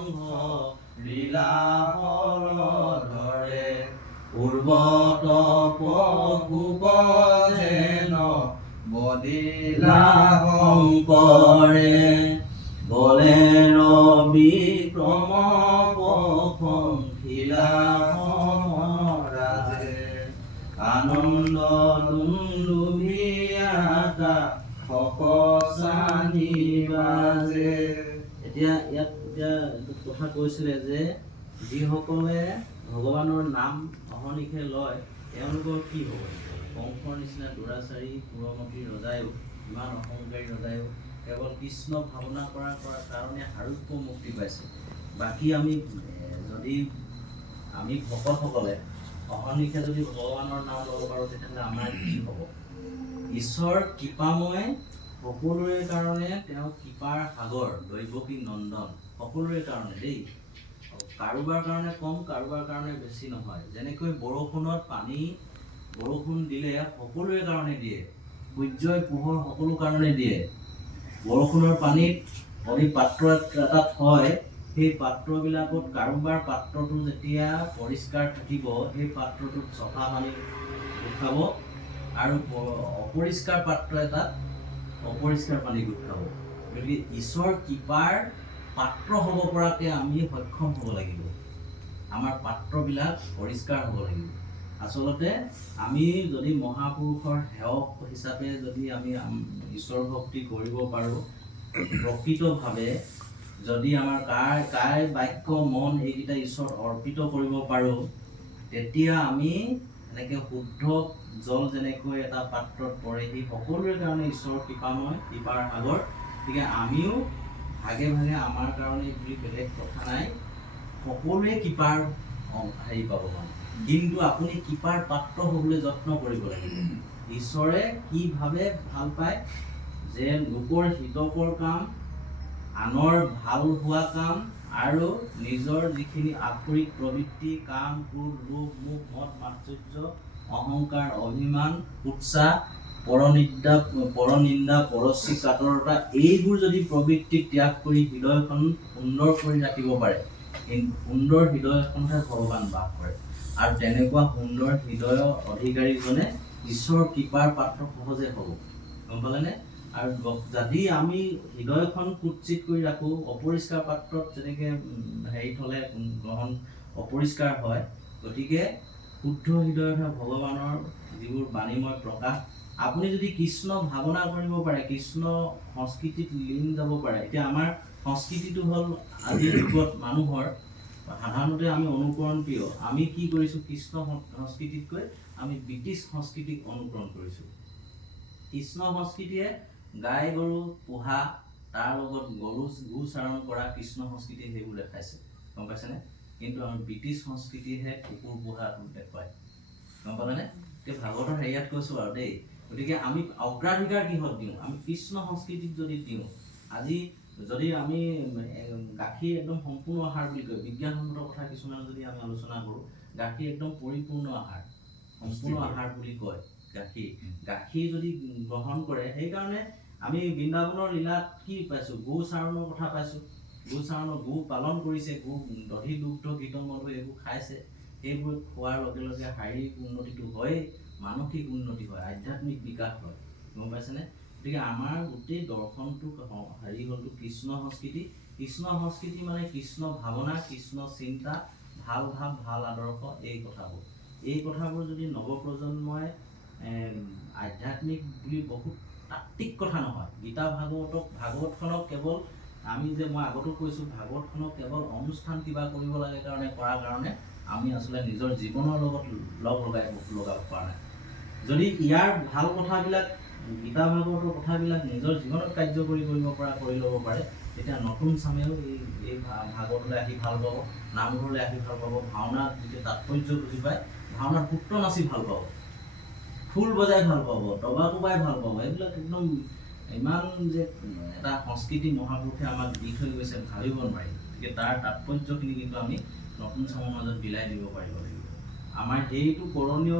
সংঘ লীলা হৰধৰে পূৰ্বত পশুপ যেন বদিলা শংকৰে বলেৰ বিক্ৰম পখীলা ৰাজে আনন্দ দুন্দুভিয়াতা সকসানি বাজে। এতিয়া ইয়াত কথা কৈছিলে যে যিসকলে ভগৱানৰ নাম অহৰ্নিশে লয় তেওঁলোকৰ কি হ'ব? কংসৰ নিচিনা দুৰাচাৰী পুৰমতী ৰজায়ো, ইমান অহংকাৰী ৰজায়ো কেৱল কৃষ্ণ ভাৱনা কৰাৰ কাৰণে আৰোগ্য মুক্তি পাইছে। বাকী যদি আমি ভকতসকলে অহৰ্নিশে যদি ভগৱানৰ নাম ল'ব পাৰোঁ তেতিয়াহ'লে আমাৰ কি হ'ব? ঈশ্বৰ কৃপাময়, সকলোৰে কাৰণে তেওঁ কৃপাৰ সাগৰ, দৈৱকী নন্দন, সকলোৰে কাৰণে দেই। কাৰোবাৰ কাৰণে কম, কাৰোবাৰ কাৰণে বেছি নহয়। যেনেকৈ বৰষুণত বৰষুণ দিলে সকলোৰে কাৰণে দিয়ে, সূৰ্যই পোহৰ সকলো কাৰণে দিয়ে। বৰষুণৰ পানীত যদি পাত্ৰ এটাত হয়, সেই পাত্ৰবিলাকত কাৰোবাৰ পাত্ৰটো যেতিয়া পৰিষ্কাৰ থাকিব সেই পাত্ৰটোত চফা পানী উঠাব আৰু অপৰিষ্কাৰ পাত্ৰ এটাত অপৰিষ্কাৰ পানী উঠাব। গতিকে ঈশ্বৰ কৃপাৰ পাত্ৰ হ'ব পৰাকৈ আমি সক্ষম হ'ব লাগিব। আমাৰ পাত্ৰবিলাক পৰিষ্কাৰ হ'ব লাগিব। আচলতে আমি যদি মহাপুৰুষৰ সেৱক হিচাপে যদি আমি ঈশ্বৰ ভক্তি কৰিব পাৰোঁ, প্ৰকৃতভাৱে যদি আমাৰ কায় বাক্য মন এইকেইটা ঈশ্বৰত অৰ্পিত কৰিব পাৰোঁ, তেতিয়া আমি এনেকৈ শুদ্ধ জল যেনেকৈ এটা পাত্ৰত পৰে, সেই সকলোৰে কাৰণে ঈশ্বৰৰ কৃপাময়, কৃপাৰ সাগৰ। গতিকে আমিও ভাগে ভাগে আমাৰ কাৰণে বুলি বেলেগ কথা নাই, সকলোৱে কৃপাৰ হেৰি পাব মানে। কিন্তু আপুনি কৃপাৰ পাত্ৰ হ'বলৈ যত্ন কৰিব লাগিব। ঈশ্বৰে কিভাৱে ভাল পায় যে লোকৰ হিতকৰ কাম, আনৰ ভাল হোৱা কাম আৰু নিজৰ যিখিনি আক্ষৰিক প্ৰবৃত্তি, কাম, ক্ৰোধ, লোভ, মোহ, মদ, মাৎসৰ্য, অহংকাৰ, অভিমান, কুৎসা, পৰনিন্দা, পৰশ্ৰী কাতৰতা, এইবোৰ যদি প্ৰবৃত্তি ত্যাগ কৰি হৃদয়খন সুন্দৰ কৰি ৰাখিব পাৰে, সুন্দৰ হৃদয় এখনহে ভগৱান বাস কৰে। আৰু তেনেকুৱা সুন্দৰ হৃদয়ৰ অধিকাৰীজনে ঈশ্বৰৰ কৃপাৰ পাত্ৰ সহজে হ'ব। গম পালেনে? আৰু যদি আমি হৃদয়খন কুৎসিত কৰি ৰাখোঁ, অপৰিষ্কাৰ পাত্ৰত যেনেকৈ হেৰি থ'লে গ্ৰহণ অপৰিষ্কাৰ হয়, গতিকে শুদ্ধ হৃদয়তহে ভগৱানৰ যিবোৰ বাণীময় প্ৰকাশ। আপুনি যদি কৃষ্ণ ভাৱনা কৰিব পাৰে, কৃষ্ণ সংস্কৃতিত লীন যাব পাৰে। এতিয়া আমাৰ সংস্কৃতিটো হ'ল আজিৰ যুগত মানুহৰ সাধাৰণতে আমি অনুকৰণ প্ৰিয়। আমি কি কৰিছোঁ? কৃষ্ণ সংস্কৃতিতকৈ আমি ব্ৰিটিছ সংস্কৃতিক অনুকৰণ কৰিছোঁ। কৃষ্ণ সংস্কৃতিয়ে গাই গৰু পোহা, তাৰ লগত গোচাৰণ কৰা কৃষ্ণ সংস্কৃতিয়ে সেইবোৰ দেখাইছে। গম পাইছেনে? কিন্তু আমি ব্ৰিটিছ সংস্কৃতিহে কুকুৰ পোহাটো দেখুৱায়। গম পালেনে? এতিয়া ভাগৱতৰ হেৰিয়াত কৈছোঁ আৰু দেই। গতিকে আমি অগ্ৰাধিকাৰ কিহত দিওঁ? আমি কৃষ্ণ সংস্কৃতিত যদি দিওঁ, আজি যদি আমি গাখীৰ একদম সম্পূৰ্ণ আহাৰ বুলি কয়, বিজ্ঞানসন্মত কথা কিছুমান যদি আমি আলোচনা কৰোঁ, গাখীৰ একদম পৰিপূৰ্ণ আহাৰ, সম্পূৰ্ণ আহাৰ বুলি কয়। গাখীৰ যদি গ্ৰহণ কৰে, সেইকাৰণে আমি বৃন্দাবনৰ লীলাত কি পাইছোঁ? গোচাৰণৰ কথা পাইছোঁ। গো পালন কৰিছে, দধি দুগ্ধ ঘৃত মধু এইবোৰ খাইছে। সেইবোৰ খোৱাৰ লগে লগে শাৰীৰিক উন্নতিটো হয়েই, মানসিক উন্নতি হয়, আধ্যাত্মিক বিকাশ হয়। গম পাইছেনে? গতিকে আমাৰ গোটেই দৰ্শনটো হেৰি হ'লটো কৃষ্ণ সংস্কৃতি। কৃষ্ণ সংস্কৃতি মানে কৃষ্ণ ভাৱনা, কৃষ্ণ চিন্তা, ভাল ভাৱ, ভাল আদৰ্শ, এই কথাবোৰ যদি নৱপ্ৰজন্মই আধ্যাত্মিক বুলি বহুত তাত্ত্বিক কথা নহয়। গীতা ভাগৱতখনক কেৱল মই আগতো কৈছোঁ, ভাগৱতখনক কেৱল অনুষ্ঠান কিবা কৰিব লাগে কৰাৰ কাৰণে আমি আচলতে নিজৰ জীৱনৰ লগত লগাব পৰা নাই। যদি ইয়াৰ ভাল কথাবিলাক, গীতা ভাগৱতৰ কথাবিলাক নিজৰ জীৱনত কাৰ্যকৰী কৰি ল'ব পাৰে, তেতিয়া নতুন চামেও এই ভাগৱতলৈ আহি ভাল পাব, নামঘৰলৈ আহি ভাল পাব, ভাওনাত যেতিয়া তাৎপৰ্য বুজি পায়, ভাওনাত সূত্ৰ নাচি ভাল পাব, খোল বজাই ভাল পাব, দবা কোবাই ভাল পাব। এইবিলাক একদম ইমান যে এটা সংস্কৃতি মহাপুৰুষে আমাক দি থৈ গৈছে, ভাবিব নোৱাৰি। গতিকে তাৰ তাৎপৰ্যখিনি কিন্তু আমি নতুন চামৰ মাজত বিলাই দিব পাৰিব লাগিব। আমাৰ সেইটো কৰণীয়